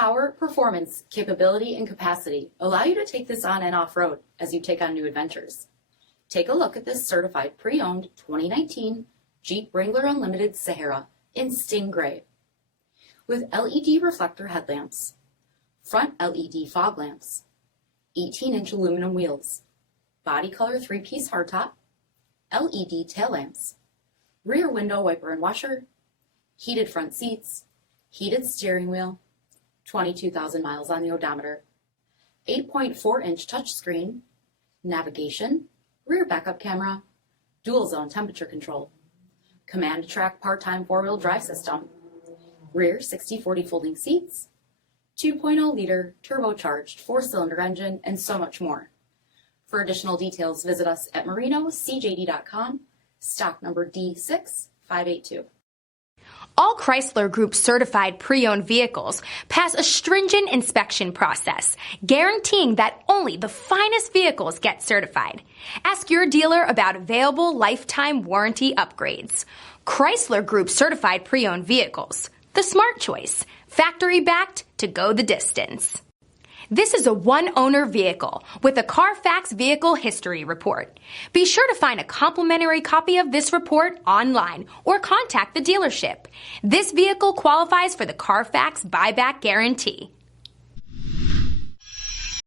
power, performance, capability, and capacity allow you to take this on and off-road as you take on new adventures. Take a look at this certified pre-owned 2019 Jeep Wrangler Unlimited Sahara in Sting Gray. With LED reflector headlamps, front LED fog lamps, 18-inch aluminum wheels, body color 3-piece hardtop, LED tail lamps, rear window wiper and washer, heated front seats, heated steering wheel, 22,000 miles on the odometer, 8.4-inch touchscreen, navigation, rear backup camera, dual zone temperature control, command track part-time 4-wheel drive system, rear 60/40 folding seats, 2.0-liter turbocharged 4-cylinder engine, and so much more. For additional details, visit us at marinocjd.com, stock number D6582. All Chrysler Group certified pre-owned vehicles pass a stringent inspection process, guaranteeing that only the finest vehicles get certified. Ask your dealer about available lifetime warranty upgrades. Chrysler Group certified pre-owned vehicles, the smart choice, factory backed to go the distance. This is a one-owner vehicle with a CARFAX vehicle history report. Be sure to find a complimentary copy of this report online or contact the dealership. This vehicle qualifies for the CARFAX buyback guarantee.